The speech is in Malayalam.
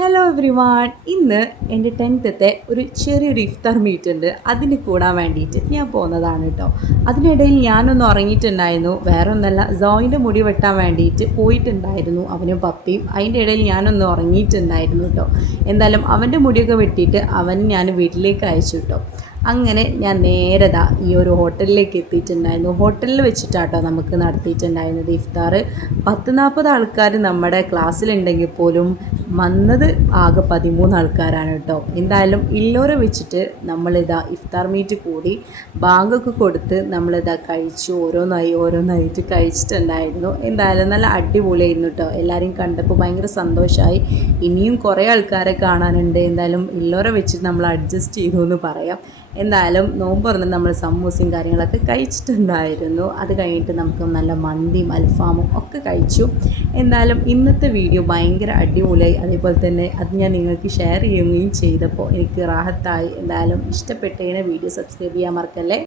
Hello every one. ഇന്ന് എൻ്റെ 10th ഒരു ചെറിയൊരു ഇഫ്താർ മീറ്റ് ഉണ്ട്. അതിന് കൂടാൻ വേണ്ടിയിട്ട് ഞാൻ പോകുന്നതാണ് കേട്ടോ. അതിനിടയിൽ ഞാനൊന്ന് ഉറങ്ങിയിട്ടുണ്ടായിരുന്നു. വേറെ ഒന്നല്ല, സോയിൻ്റെ മുടി വെട്ടാൻ വേണ്ടിയിട്ട് പോയിട്ടുണ്ടായിരുന്നു അവനും പപ്പിയും. അതിൻ്റെ ഇടയിൽ ഞാനൊന്ന് ഉറങ്ങിയിട്ടുണ്ടായിരുന്നു കേട്ടോ. എന്തായാലും അവൻ്റെ മുടിയൊക്കെ വെട്ടിയിട്ട് ഞാൻ വീട്ടിലേക്ക് അയച്ചു കേട്ടോ. അങ്ങനെ ഞാൻ നേരതാ ഈ ഒരു ഹോട്ടലിലേക്ക് എത്തിയിട്ടുണ്ടായിരുന്നു. ഹോട്ടലിൽ വെച്ചിട്ടാട്ടോ നമുക്ക് നടത്തിയിട്ടുണ്ടായിരുന്നത് ഇഫ്താർ. 40-40 ആൾക്കാർ നമ്മുടെ ക്ലാസ്സിലുണ്ടെങ്കിൽ പോലും വന്നത് ആകെ 13 ആൾക്കാരാണ് കേട്ടോ. എന്തായാലും ഇല്ലോരെ വെച്ചിട്ട് നമ്മളിതാ ഇഫ്താർ മീറ്റ് കൂടി ബാങ്കൊക്കെ കൊടുത്ത് നമ്മളിതാ കഴിച്ചു. ഓരോന്നായിട്ട് കഴിച്ചിട്ടുണ്ടായിരുന്നു. എന്തായാലും നല്ല അടിപൊളിയായിരുന്നു കേട്ടോ. എല്ലാവരെയും കണ്ടപ്പോൾ ഭയങ്കര സന്തോഷമായി. ഇനിയും കുറേ ആൾക്കാരെ കാണാനുണ്ട്. എന്തായാലും ഇല്ലോരെ വെച്ചിട്ട് നമ്മൾ അഡ്ജസ്റ്റ് ചെയ്തു എന്ന് പറയാം. എന്തായാലും നോമ്പ് തുറന്ന് നമ്മൾ സമൂസയും കാര്യങ്ങളൊക്കെ കഴിച്ചിട്ടുണ്ടായിരുന്നു. അത് കഴിഞ്ഞിട്ട് നമുക്ക് നല്ല മന്തിയും അൽഫാമും ഒക്കെ കഴിച്ചു. എന്തായാലും ഇന്നത്തെ വീഡിയോ ഭയങ്കര അടിപൊളിയായി. അതേപോലെ തന്നെ അത് ഞാൻ നിങ്ങൾക്ക് ഷെയർ ചെയ്യുകയും ചെയ്തപ്പോൾ എനിക്ക് റാഹത്തായി. എന്തായാലും ഇഷ്ടപ്പെട്ടതിനെ വീഡിയോ സബ്സ്ക്രൈബ് ചെയ്യാൻ മറക്കല്ലേ.